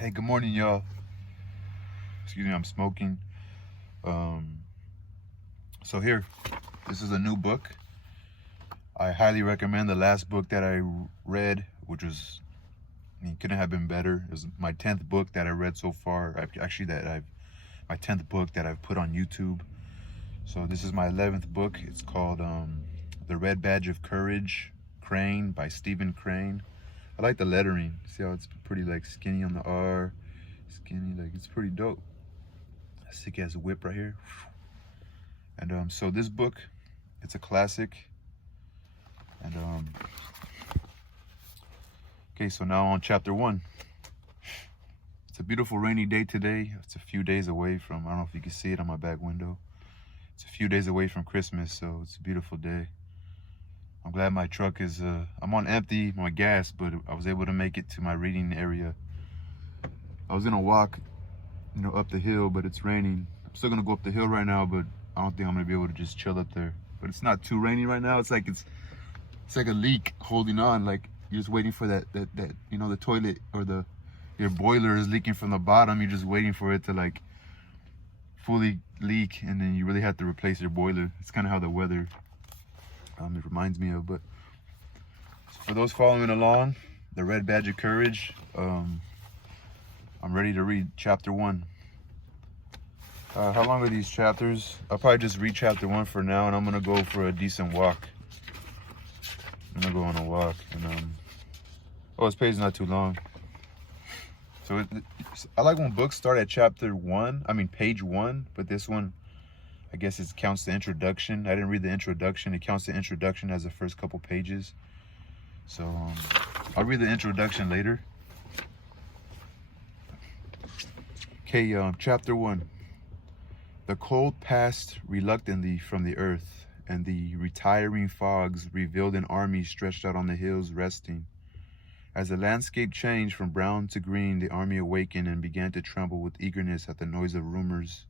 Hey, good morning, y'all. Excuse me, I'm smoking. So here, this is a new book. I highly recommend the last book that I read, which was, couldn't have been better. It was my 10th book that I read so far. My 10th book that I've put on YouTube. So this is my 11th book. It's called The Red Badge of Courage, Crane by Stephen Crane. I like the lettering. See how it's pretty like skinny on the R, skinny, like it's pretty dope. Sick ass whip right here. And so this book, it's a classic. And okay, so now on chapter 1. It's a beautiful rainy day today. It's a few days away from, I don't know if you can see it on my back window. It's a few days away from Christmas, so it's a beautiful day. I'm glad my truck is, I'm on empty, my gas, but I was able to make it to my reading area. I was gonna walk, up the hill, but it's raining. I'm still gonna go up the hill right now, but I don't think I'm gonna be able to just chill up there. But it's not too rainy right now. It's like a leak holding on. Like you're just waiting for that the toilet or your boiler is leaking from the bottom. You're just waiting for it to like fully leak, and then you really have to replace your boiler. It's kind of how the weather it reminds me of. But for those following along, The Red Badge of Courage, I'm ready to read chapter 1. How long are these chapters? I'll probably just read chapter 1 for now, and I'm gonna go for a decent walk. I'm gonna go on a walk, and this page is not too long. So I like when books start at page 1, but this one, I guess it counts the introduction. I didn't read the introduction. It counts the introduction as the first couple pages. So I'll read the introduction later. Okay, chapter 1. The cold passed reluctantly from the earth, and the retiring fogs revealed an army stretched out on the hills resting. As the landscape changed from brown to green, the army awakened and began to tremble with eagerness at the noise of rumors.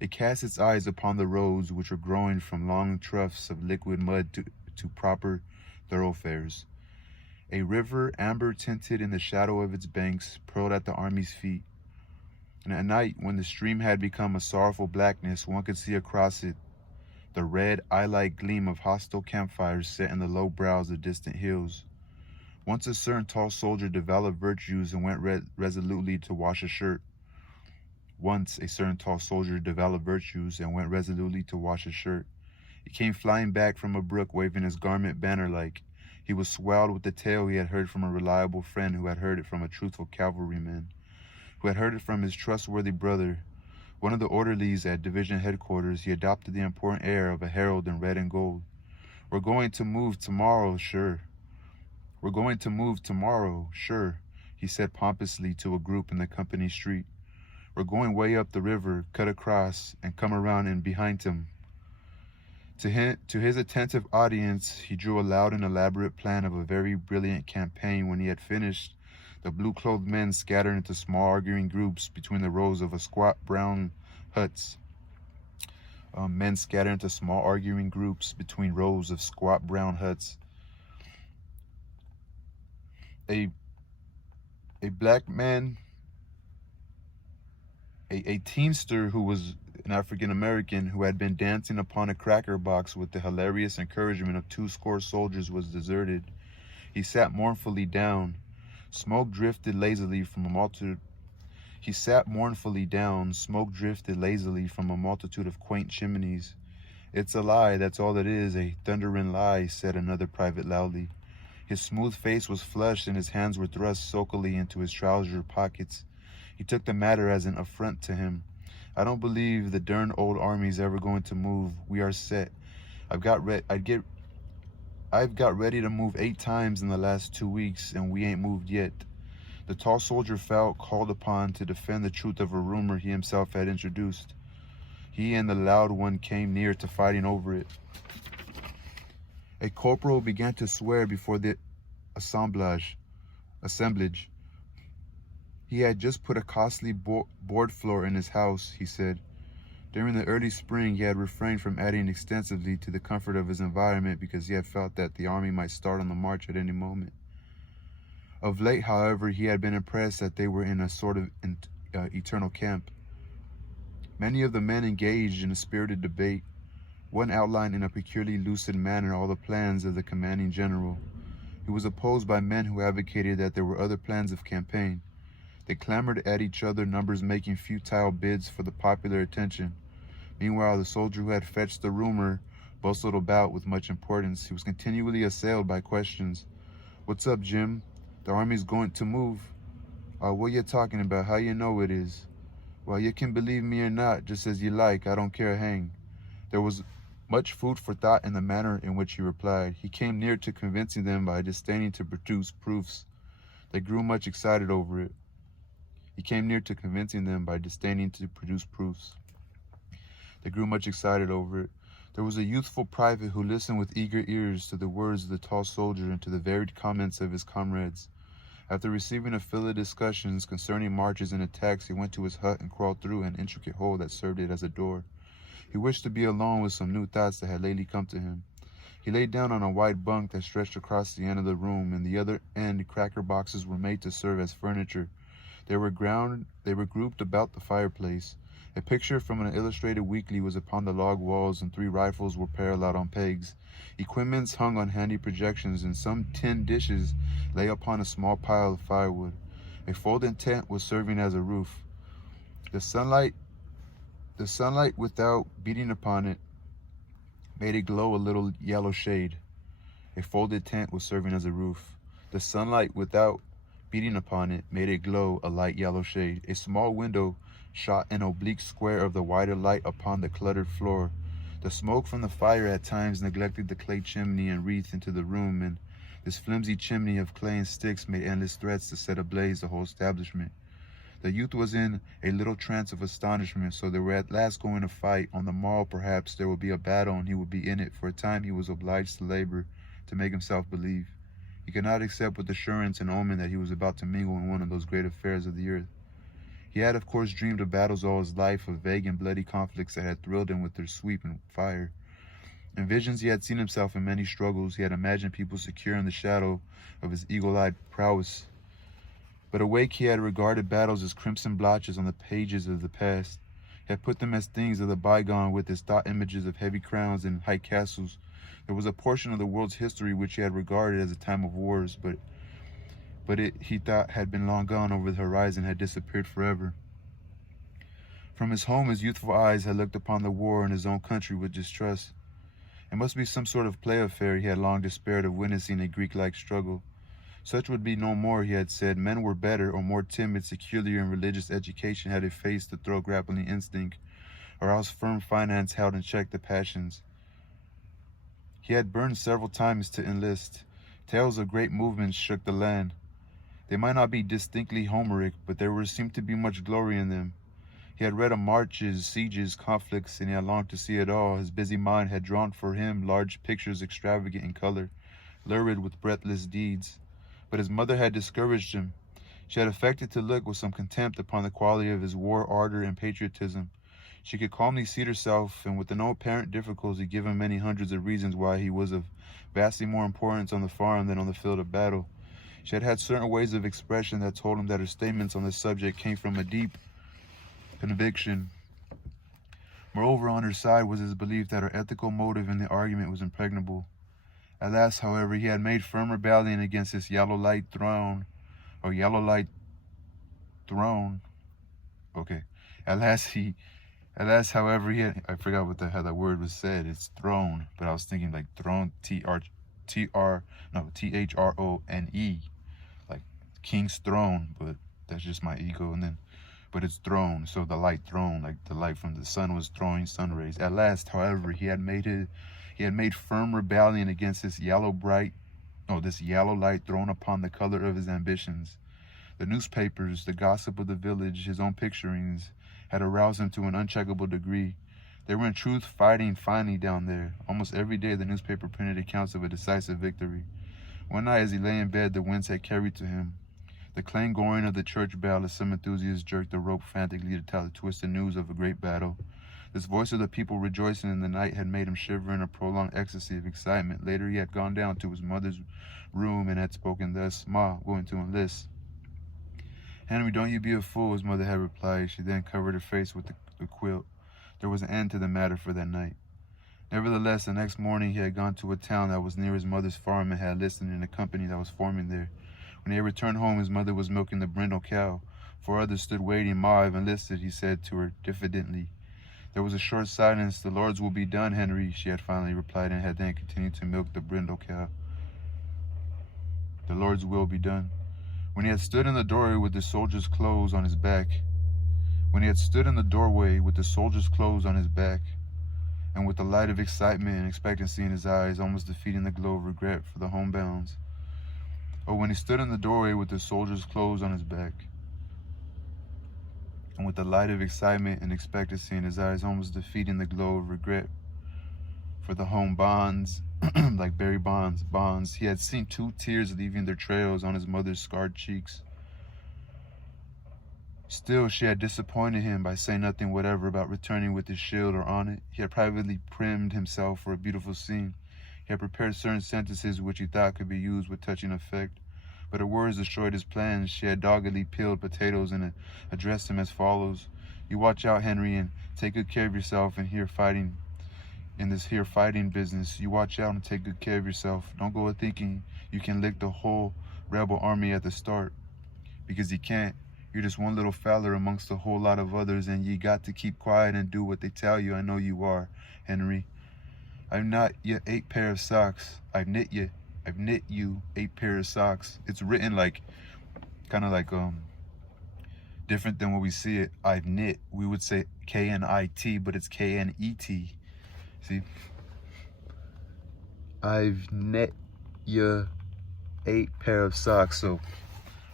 It cast its eyes upon the roads, which were growing from long troughs of liquid mud to proper thoroughfares. A river, amber-tinted in the shadow of its banks, purled at the army's feet. And at night, when the stream had become a sorrowful blackness, one could see across it the red, eye-like gleam of hostile campfires set in the low brows of distant hills. Once a certain tall soldier developed virtues and went resolutely to wash a shirt. Once a certain tall soldier developed virtues and went resolutely to wash his shirt. He came flying back from a brook, waving his garment banner-like. He was swelled with the tale he had heard from a reliable friend who had heard it from a truthful cavalryman, who had heard it from his trustworthy brother, one of the orderlies at division headquarters. He adopted the important air of a herald in red and gold. "We're going to move tomorrow, sure. We're going to move tomorrow, sure," he said pompously to a group in the company street. "We're going way up the river, cut across, and come around in behind him." To his attentive audience, he drew a loud and elaborate plan of a very brilliant campaign. When he had finished, the blue-clothed men scattered into small arguing groups between the rows of squat brown huts. Men scattered into small arguing groups between rows of squat brown huts. A black man, a teamster who was an African-American who had been dancing upon a cracker box with the hilarious encouragement of 20 soldiers, was deserted. He sat mournfully down. Smoke drifted lazily from a multitude of quaint chimneys. "It's a lie, that's all it is, a thundering lie," said another private loudly. His smooth face was flushed and his hands were thrust sulkily into his trouser pockets. He took the matter as an affront to him. "I don't believe the darn old army's ever going to move. We are set. I've got ready to move 8 times in the last 2 weeks, and we ain't moved yet." The tall soldier felt called upon to defend the truth of a rumor he himself had introduced. He and the loud one came near to fighting over it. A corporal began to swear before the assemblage. He had just put a costly board floor in his house, he said. During the early spring, he had refrained from adding extensively to the comfort of his environment because he had felt that the army might start on the march at any moment. Of late, however, he had been impressed that they were in a sort of eternal camp. Many of the men engaged in a spirited debate. One outlined in a peculiarly lucid manner all the plans of the commanding general. He was opposed by men who advocated that there were other plans of campaign. They clamored at each other, numbers making futile bids for the popular attention. Meanwhile, the soldier who had fetched the rumor bustled about with much importance. He was continually assailed by questions. "What's up, Jim? The army's going to move." What you talking about? How you know it is?" "Well, you can believe me or not, just as you like. I don't care a hang." There was much food for thought in the manner in which he replied. He came near to convincing them by disdaining to produce proofs. They grew much excited over it. He came near to convincing them by disdaining to produce proofs. They grew much excited over it. There was a youthful private who listened with eager ears to the words of the tall soldier and to the varied comments of his comrades. After receiving a fill of discussions concerning marches and attacks, he went to his hut and crawled through an intricate hole that served it as a door. He wished to be alone with some new thoughts that had lately come to him. He lay down on a wide bunk that stretched across the end of the room. In the other end, cracker boxes were made to serve as furniture. They were grouped about the fireplace. A picture from an illustrated weekly was upon the log walls, and 3 rifles were paralleled on pegs. Equipments hung on handy projections, and some tin dishes lay upon a small pile of firewood. A folding tent was serving as a roof. The sunlight without beating upon it made it glow a little yellow shade. A folded tent was serving as a roof. The sunlight without beating upon it made it glow a light yellow shade. A small window shot an oblique square of the whiter light upon the cluttered floor. The smoke from the fire at times neglected the clay chimney and wreathed into the room, and this flimsy chimney of clay and sticks made endless threats to set ablaze the whole establishment. The youth was in a little trance of astonishment. So they were at last going to fight. On the morrow, perhaps, there would be a battle, and he would be in it. For a time he was obliged to labor to make himself believe. He could not accept with assurance and omen that he was about to mingle in one of those great affairs of the earth. He had, of course, dreamed of battles all his life, of vague and bloody conflicts that had thrilled him with their sweep and fire. In visions he had seen himself in many struggles. He had imagined people secure in the shadow of his eagle-eyed prowess. But awake he had regarded battles as crimson blotches on the pages of the past. He had put them as things of the bygone, with his thought images of heavy crowns and high castles. There was a portion of the world's history which he had regarded as a time of wars, but it, he thought, had been long gone over the horizon, had disappeared forever. From his home, his youthful eyes had looked upon the war in his own country with distrust. It must be some sort of play affair. He had long despaired of witnessing a Greek-like struggle. Such would be no more, he had said. Men were better or more timid, secular in religious education had effaced the throat-grappling instinct, or else firm finance held in check the passions. He had burned several times to enlist. Tales of great movements shook the land. They might not be distinctly Homeric, but there seemed to be much glory in them. He had read of marches, sieges, conflicts, and he had longed to see it all. His busy mind had drawn for him large pictures extravagant in color, lurid with breathless deeds. But his mother had discouraged him. She had affected to look with some contempt upon the quality of his war ardor and patriotism. She could calmly seat herself, and with no apparent difficulty give him many hundreds of reasons why he was of vastly more importance on the farm than on the field of battle. She had had certain ways of expression that told him that her statements on this subject came from a deep conviction. Moreover, on her side was his belief that her ethical motive in the argument was impregnable. At last, however, he had made firm rebellion against this yellow light throne. Okay. At last, however, he had, I forgot how that word was said. It's throne, but I was thinking like throne, Throne, like king's throne, but that's just my ego. But it's throne, so the light throne, like the light from the sun was throwing sun rays. At last, however, he had made firm rebellion against this yellow light thrown upon the color of his ambitions. The newspapers, the gossip of the village, his own picturings, had aroused him to an uncheckable degree. They were in truth fighting finely down there. Almost every day the newspaper printed accounts of a decisive victory. One night as he lay in bed, the winds had carried to him the clang-going of the church bell as some enthusiast jerked the rope frantically to tell the twisted news of a great battle. This voice of the people rejoicing in the night had made him shiver in a prolonged ecstasy of excitement. Later he had gone down to his mother's room and had spoken thus: "Ma, going to enlist." "Henry, don't you be a fool," his mother had replied. She then covered her face with the quilt. There was an end to the matter for that night. Nevertheless, the next morning he had gone to a town that was near his mother's farm and had enlisted in a company that was forming there. When he had returned home, his mother was milking the brindle cow. Four others stood waiting. "Ma, I've enlisted," he said to her diffidently. There was a short silence. "The Lord's will be done, Henry," she had finally replied, and had then continued to milk the brindle cow. The Lord's will be done. When he had stood in the doorway with the soldier's clothes on his back, and with the light of excitement and expectancy in his eyes, almost defeating the glow of regret for the homebounds. Oh, when he stood in the doorway with the soldier's clothes on his back, and with the light of excitement and expectancy in his eyes, almost defeating the glow of regret for the home bonds, like berry bonds, he had seen 2 tears leaving their trails on his mother's scarred cheeks. Still, she had disappointed him by saying nothing whatever about returning with his shield or on it. He had privately primed himself for a beautiful scene. He had prepared certain sentences which he thought could be used with touching effect. But her words destroyed his plans. She had doggedly peeled potatoes and addressed him as follows: "You watch out, Henry, and take good care of yourself in this here fighting business. You watch out and take good care of yourself. Don't go thinking you can lick the whole rebel army at the start, because you can't. You're just one little feller amongst a whole lot of others, and ye got to keep quiet and do what they tell you. I know you are, Henry. I've knit you 8 pair of socks. I've knit you 8 pair of socks." It's written like, kind of like different than what we see it. I've knit. We would say K-N-I-T, but it's K-N-E-T. See? I've knit you 8 pair of socks. So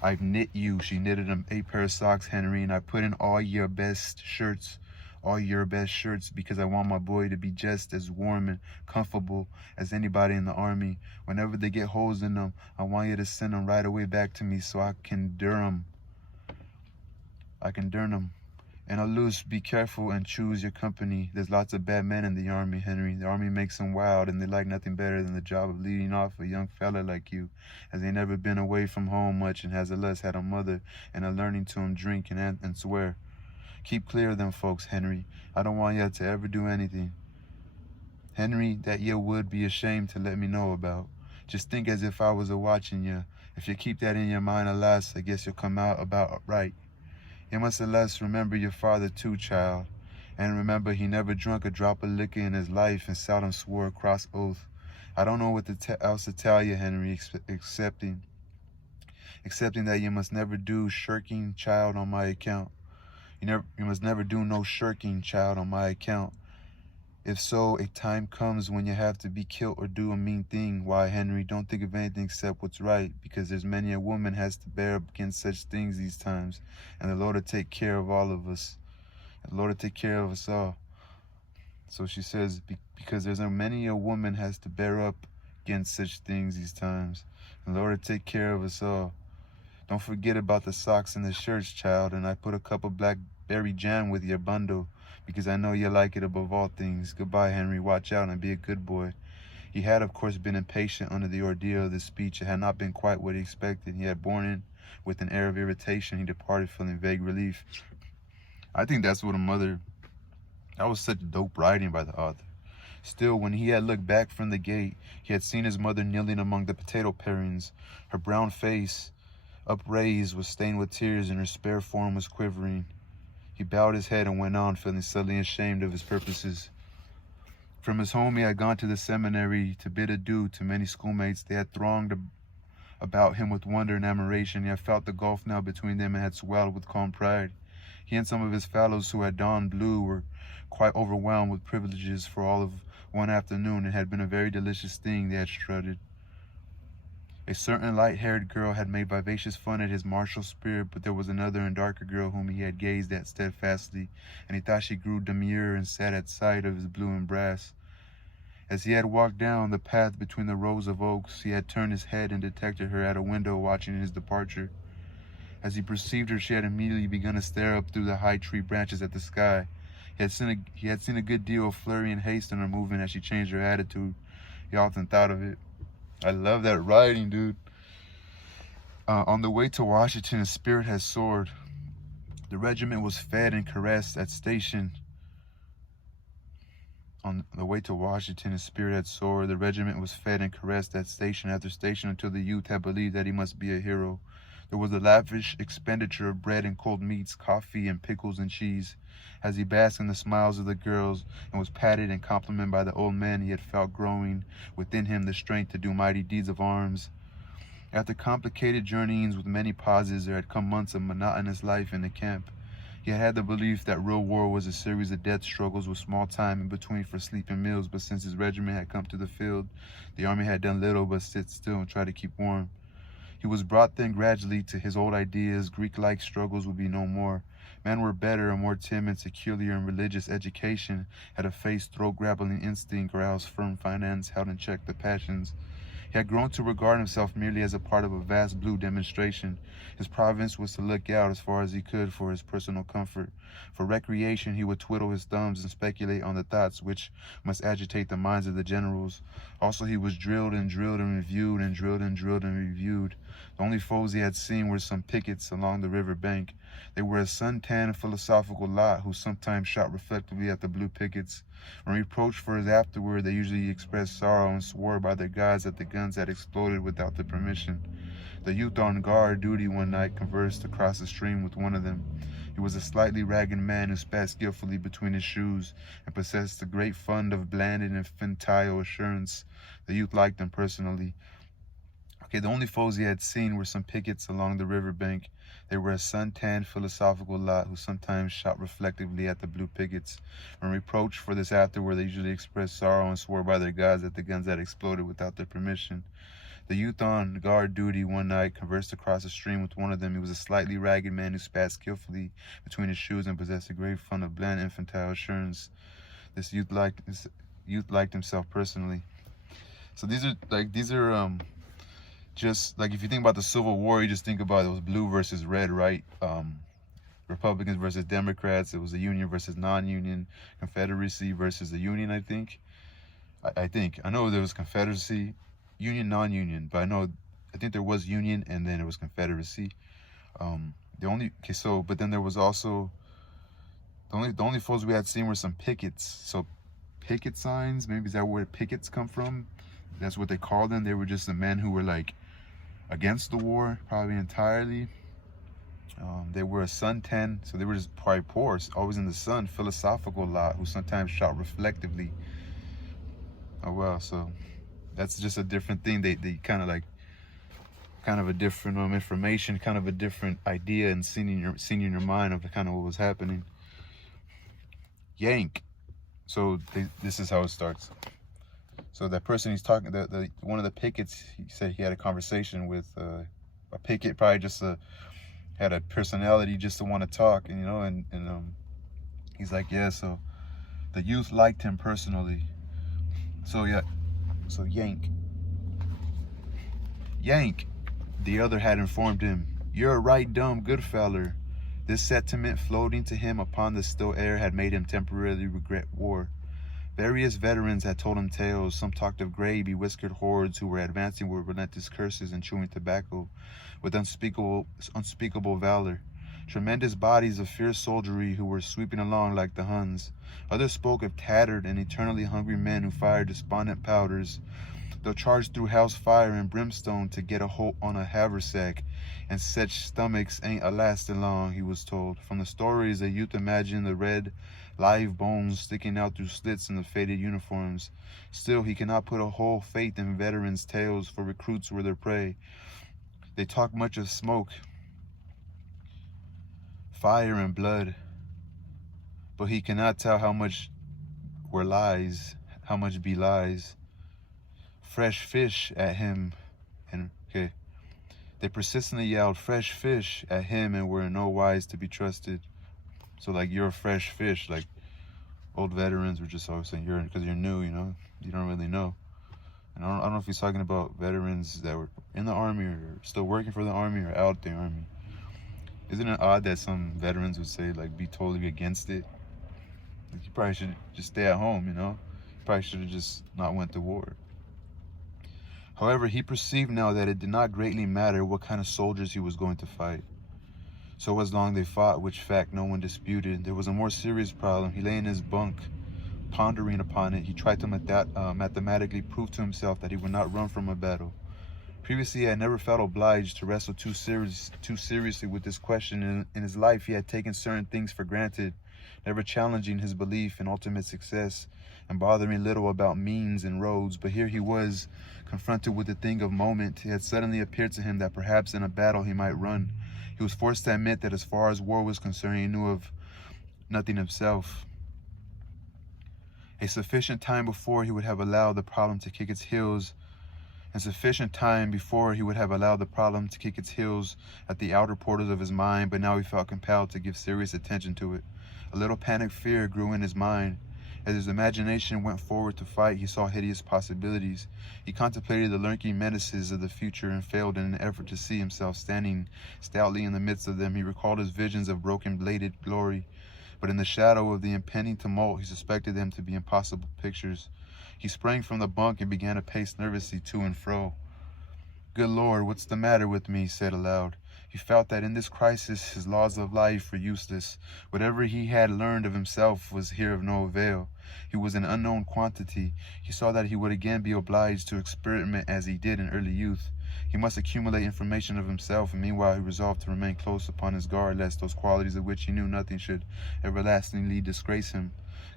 I've knit you. She knitted him 8 pair of socks, Henry, and I put in all your best shirts, because I want my boy to be just as warm and comfortable as anybody in the army. Whenever they get holes in them, I want you to send them right away back to me so I can darn them. And loose, be careful and choose your company. There's lots of bad men in the army, Henry. The army makes them wild, and they like nothing better than the job of leading off a young fella like you, as they never been away from home much and has less had a mother and a learning to him drink and swear. Keep clear of them folks, Henry. I don't want you to ever do anything, Henry, that you would be ashamed to let me know about. Just think as if I was a-watching you. If you keep that in your mind, alas, I guess you'll come out about right. You must alas remember your father too, child. And remember, he never drunk a drop of liquor in his life and seldom swore a cross oath. I don't know what else to tell you, Henry, excepting that you must never do shirking, child, on my account. You must never do no shirking, child, on my account. If so, a time comes when you have to be killed or do a mean thing. Why, Henry, don't think of anything except what's right, because there's many a woman has to bear up against such things these times, and the Lord will take care of all of us. The Lord will take care of us all. So she says, because there's many a woman has to bear up against such things these times, and the Lord will take care of us all. Don't forget about the socks and the shirts, child, and I put a cup of blackberry jam with your bundle, because I know you like it above all things. Goodbye, Henry. Watch out and be a good boy. He had, of course, been impatient under the ordeal of this speech. It had not been quite what he expected. He had borne it with an air of irritation. He departed feeling vague relief. I think that's what that was such dope writing by the author. Still, when he had looked back from the gate, he had seen his mother kneeling among the potato parings. Her brown face, upraised, was stained with tears, and her spare form was quivering. He bowed his head and went on, feeling suddenly ashamed of his purposes. From his home he had gone to the seminary to bid adieu to many schoolmates. They had thronged about him with wonder and admiration. He had felt the gulf now between them and had swelled with calm pride. He and some of his fellows who had donned blue were quite overwhelmed with privileges for all of one afternoon. It had been a very delicious thing they had strutted. A certain light-haired girl had made vivacious fun at his martial spirit, but there was another and darker girl whom he had gazed at steadfastly, and he thought she grew demure and sad at sight of his blue and brass. As he had walked down the path between the rows of oaks, he had turned his head and detected her at a window watching his departure. As he perceived her, she had immediately begun to stare up through the high tree branches at the sky. He had seen a good deal of flurry and haste in her movement as she changed her attitude. He often thought of it. I love that writing, dude. On the way to Washington, his spirit had soared. The regiment was fed and caressed at station. On the way to Washington, his spirit had soared. The regiment was fed and caressed at station after station until the youth had believed that he must be a hero. There was a lavish expenditure of bread and cold meats, coffee and pickles and cheese. As he basked in the smiles of the girls and was patted and complimented by the old men, he had felt growing within him the strength to do mighty deeds of arms. After complicated journeyings with many pauses, there had come months of monotonous life in the camp. He had had the belief that real war was a series of death struggles with small time in between for sleep and meals, but since his regiment had come to the field, the army had done little but sit still and try to keep warm. He was brought then gradually to his old ideas. Greek-like struggles would be no more. Men were better and more timid, securely in religious education, had effaced throat-grappling instinct, roused firm finance, held in check the passions. He had grown to regard himself merely as a part of a vast blue demonstration. His province was to look out as far as he could for his personal comfort. For recreation, he would twiddle his thumbs and speculate on the thoughts which must agitate the minds of the generals. Also, he was drilled and drilled and reviewed and drilled and drilled and reviewed. The only foes he had seen were some pickets along the river bank. They were a sun-tanned philosophical lot who sometimes shot reflectively at the blue pickets. When reproached for his afterward, they usually expressed sorrow and swore by their gods that the guns had exploded without their permission. The youth on guard duty one night conversed across the stream with one of them. He was a slightly ragged man who spat skillfully between his shoes and possessed a great fund of bland and infantile assurance. The youth liked him personally. The only foes he had seen were some pickets along the river bank. They were a sun-tanned philosophical lot who sometimes shot reflectively at the blue pickets. When reproached for this afterward, they usually expressed sorrow and swore by their gods that the guns had exploded without their permission. The youth on guard duty one night conversed across the stream with one of them. He was a slightly ragged man who spat skillfully between his shoes and possessed a great fund of bland infantile assurance. This youth liked himself personally. So these are just like, if you think about the Civil War, you just think about it was blue versus red, right? Republicans versus Democrats. It was the Union versus non-Union, Confederacy versus the Union. I think. I know there was Confederacy, Union, non-Union, but I think there was Union and then it was Confederacy. But then there was also the only foes we had seen were some pickets. So picket signs, maybe is that where pickets come from? That's what they called them. They were just the men who were like against the war, probably entirely. They were a sun-tanned, so they were just probably poor, always in the sun, philosophical lot who sometimes shot reflectively. Oh well, so that's just a different thing. They kind of a different information, kind of a different idea and seeing in your mind of kind of what was happening. Yank. So this is how it starts. So that person he's talking, one of the pickets, he said he had a conversation with a picket, probably just had a personality just to want to talk, and he's like, yeah, so the youth liked him personally. So yeah, so Yank, the other had informed him, you're a right dumb good feller. This sentiment floating to him upon the still air had made him temporarily regret war. Various veterans had told him tales. Some talked of gray, bewhiskered hordes who were advancing with relentless curses and chewing tobacco with unspeakable valor. Tremendous bodies of fierce soldiery who were sweeping along like the Huns. Others spoke of tattered and eternally hungry men who fired despondent powders. They'll charge through hell's fire and brimstone to get a hold on a haversack, and such stomachs ain't a-lasting long, he was told. From the stories, the youth imagined the red, live bones sticking out through slits in the faded uniforms. Still, he cannot put a whole faith in veterans' tales, for recruits were their prey. They talk much of smoke, fire, and blood, but he cannot tell how much were lies, how much be lies. Fresh fish at him, They persistently yelled fresh fish at him and were in no wise to be trusted. So like, you're a fresh fish, like old veterans were just always saying, because you're new, you don't really know. And I don't know if he's talking about veterans that were in the army or still working for the army or out the army. Isn't it odd that some veterans would say, like, be totally against it? He probably should just stay at home, you know? He probably should have just not went to war. However, he perceived now that it did not greatly matter what kind of soldiers he was going to fight. So as long they fought, which fact no one disputed, there was a more serious problem. He lay in his bunk, pondering upon it. He tried to mathematically prove to himself that he would not run from a battle. Previously, he had never felt obliged to wrestle too seriously with this question. In his life, he had taken certain things for granted, never challenging his belief in ultimate success and bothering little about means and roads. But here he was, confronted with the thing of moment. It had suddenly appeared to him that perhaps in a battle he might run. He was forced to admit that as far as war was concerned, he knew of nothing himself. A sufficient time before he would have allowed the problem to kick its heels at the outer portals of his mind, but now he felt compelled to give serious attention to it. A little panic fear grew in his mind. As his imagination went forward to fight, he saw hideous possibilities. He contemplated the lurking menaces of the future and failed in an effort to see himself standing stoutly in the midst of them. He recalled his visions of broken-bladed glory, but in the shadow of the impending tumult, he suspected them to be impossible pictures. He sprang from the bunk and began to pace nervously to and fro. "Good Lord, what's the matter with me?" he said aloud. He felt that in this crisis his laws of life were useless. Whatever he had learned of himself was here of no avail. He was an unknown quantity. He saw that he would again be obliged to experiment as he did in early youth. He must accumulate information of himself, and meanwhile he resolved to remain close upon his guard, lest those qualities of which he knew nothing should everlastingly disgrace him.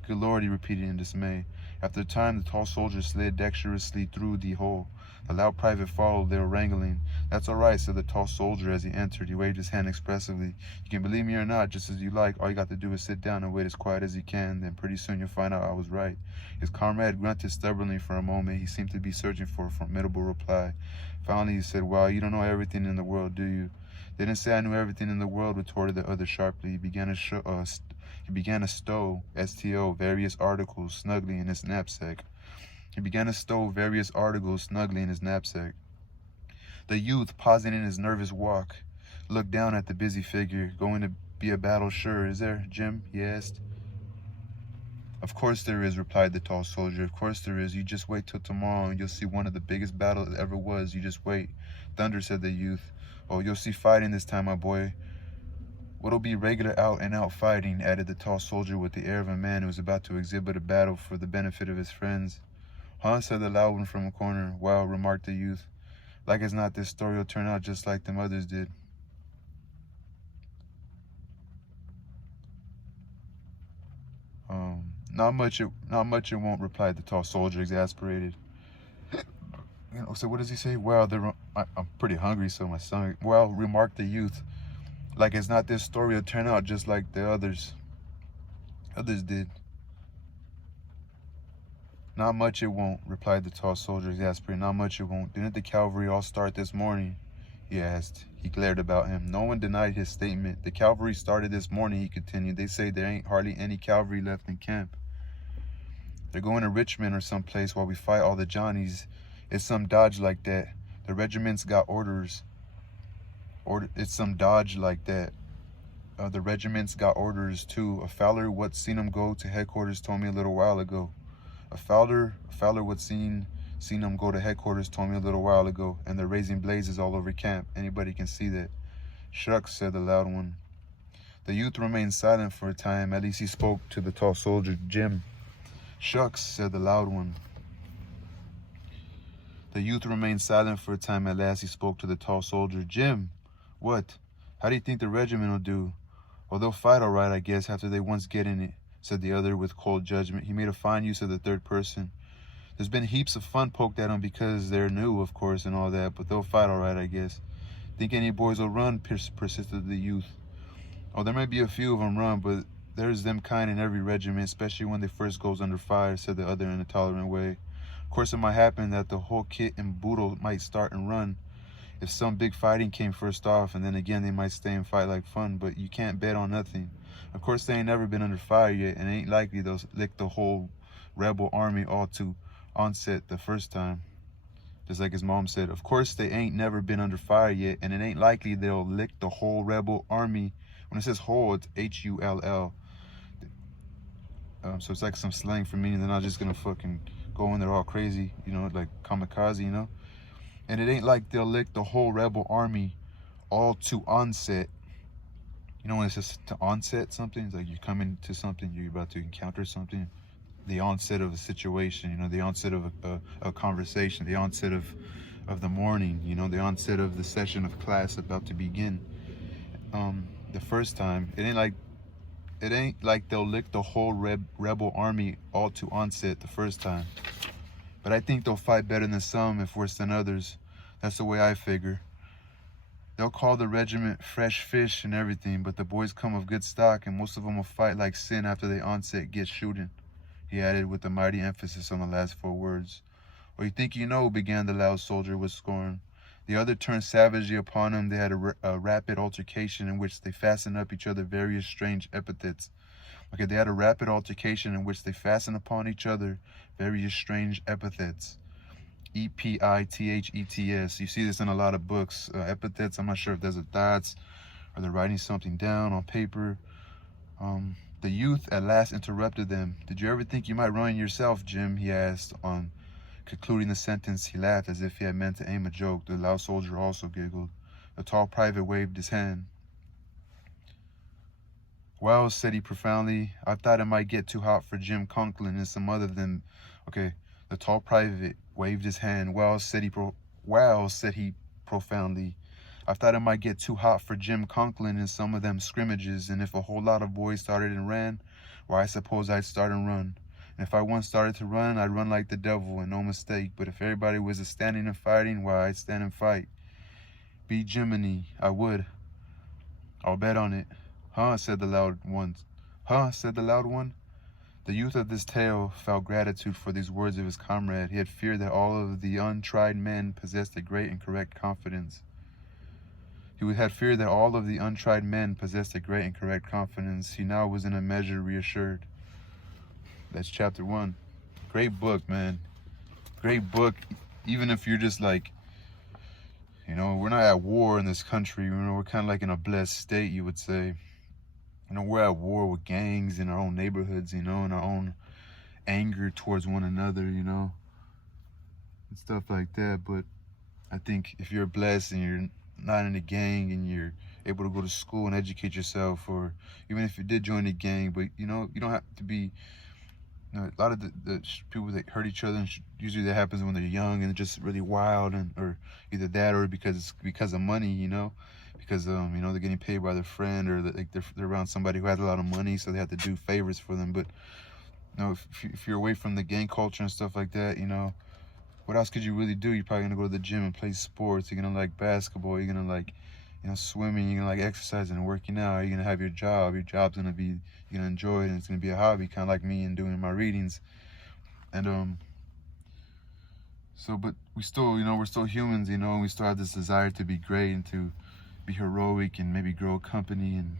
"Good Lord," he repeated in dismay. After a time, the tall soldier slid dexterously through the hole. The loud private followed. They were wrangling. "That's all right," said the tall soldier as he entered. He waved his hand expressively. "You can believe me or not, just as you like. All you got to do is sit down and wait as quiet as you can. Then pretty soon you'll find out I was right." His comrade grunted stubbornly for a moment. He seemed to be searching for a formidable reply. Finally, he said, "Well, you don't know everything in the world, do you?" "Didn't say I knew everything in the world," retorted the other sharply. He began to stow, S-T-O, various articles snugly in his knapsack. The youth, pausing in his nervous walk, looked down at the busy figure. "Going to be a battle, sure, is there, Jim?" he asked. "Of course there is," replied the tall soldier. "Of course there is. You just wait till tomorrow and you'll see one of the biggest battles that ever was. You just wait." "Thunder," said the youth. "Oh, you'll see fighting this time, my boy." "What'll be regular out-and-out fighting," added the tall soldier with the air of a man who was about to exhibit a battle for the benefit of his friends. "Huh?" said the loud one from a corner. "Well," remarked the youth, "like as not this story will turn out just like them others did." Not much it won't," replied the tall soldier, exasperated. So what does he say? "Well, I'm pretty hungry, so my stomach..." "Well," remarked the youth, "like as not this story will turn out just like the others did." "Not much it won't," replied the tall soldier, exasperated. "Not much it won't. Didn't the cavalry all start this morning?" he asked. He glared about him. No one denied his statement. "The cavalry started this morning," he continued. "They say there ain't hardly any cavalry left in camp. They're going to Richmond or someplace while we fight all the Johnnies. It's some dodge like that. The regiment's got orders. It's some dodge like that. The regiment's got orders, too. A Fowler what seen 'em go to headquarters told me a little while ago. A Fowler what seen 'em go to headquarters told me a little while ago, and they're raising blazes all over camp. Anybody can see that." "Shucks," said the loud one. The youth remained silent for a time. At least he spoke to the tall soldier. "Jim." "Shucks," said the loud one. The youth remained silent for a time. At last he spoke to the tall soldier. "Jim." "What?" "How do you think the regiment will do?" "Oh, they'll fight all right, I guess, after they once get in it," said the other with cold judgment. He made a fine use of the third person. "There's been heaps of fun poked at them because they're new, of course, and all that, but they'll fight all right, I guess." "Think any boys will run?" persisted the youth. "Oh, there may be a few of them run, but there's them kind in every regiment, especially when they first goes under fire," said the other in a tolerant way. "Of course, it might happen that the whole kit and boodle might start and run if some big fighting came first off, and then again they might stay and fight like fun, but you can't bet on nothing. Of course, they ain't never been under fire yet, and it ain't likely they'll lick the whole rebel army all to onset the first time." Just like his mom said, "Of course, they ain't never been under fire yet, and it ain't likely they'll lick the whole rebel army." When it says whole, it's H-U-L-L. So it's like some slang for meaning they're not just gonna fucking go in there all crazy, you know, like kamikaze, you know. And it ain't like they'll lick the whole rebel army all to onset. You know when it's just to onset something, it's like you're coming to something, you're about to encounter something. The onset of a situation, you know, the onset of a conversation, the onset of the morning, you know, the onset of the session of class about to begin. The first time, it ain't like they'll lick the whole rebel army all to onset the first time. But I think they'll fight better than some, if worse than others. That's the way I figure. They'll call the regiment fresh fish and everything, but the boys come of good stock, and most of them will fight like sin after the onset gets shooting, he added with a mighty emphasis on the last 4 words. Well, you think you know, began the loud soldier with scorn. The other turned savagely upon him. They had a rapid altercation in which they fastened up each other various strange epithets. Okay, they had a rapid altercation in which they fastened upon each other various strange epithets. E-P-I-T-H-E-T-S. You see this in a lot of books. Epithets, I'm not sure if there's a dots or they're writing something down on paper. The youth at last interrupted them. Did you ever think you might ruin yourself, Jim? He asked. On concluding the sentence, he laughed as if he had meant to aim a joke. The loud soldier also giggled. The tall private waved his hand. Well, said he profoundly, I thought it might get too hot for Jim Conklin and some other than... Okay, the tall private waved his hand. Well, said he profoundly, I thought it might get too hot for Jim Conklin in some of them scrimmages, and if a whole lot of boys started and ran, why, I suppose I'd start and run. And if I once started to run, I'd run like the devil, and no mistake. But if everybody was a standing and fighting, why, I'd stand and fight. Be Jiminy, I would. I'll bet on it. Huh, said the loud one. Huh, said the loud one. The youth of this tale felt gratitude for these words of his comrade. He had feared that all of the untried men possessed a great and correct confidence. He had feared that all of the untried men possessed a great and correct confidence. He now was in a measure reassured. That's chapter 1. Great book, man. Great book. Even if you're just like, you know, we're not at war in this country. You know, we're kind of like in a blessed state, you would say. You know, we're at war with gangs in our own neighborhoods, you know, and our own anger towards one another, you know, and stuff like that. But I think if you're blessed and you're not in a gang and you're able to go to school and educate yourself, or even if you did join a gang, but, you know, you don't have to be, you know, a lot of the people that hurt each other, usually that happens when they're young and just really wild, and or either that or because of money, you know, because you know, they're getting paid by their friend, or they're around somebody who has a lot of money, so they have to do favors for them. But you know, if you're away from the gang culture and stuff like that, you know, what else could you really do? You're probably gonna go to the gym and play sports. You're gonna like basketball. You're gonna like, you know, swimming. You're gonna like exercising and working out. You're gonna have your job. Your job's gonna be, you're gonna enjoy it, and it's gonna be a hobby, kind of like me and doing my readings. And so, but we still, you know, we're still humans, you know, and we still have this desire to be great and to be heroic and maybe grow a company and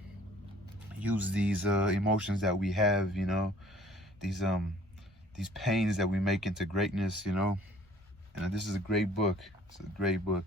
use these emotions that we have, you know, these pains that we make into greatness, you know. And this is a great book. It's a great book.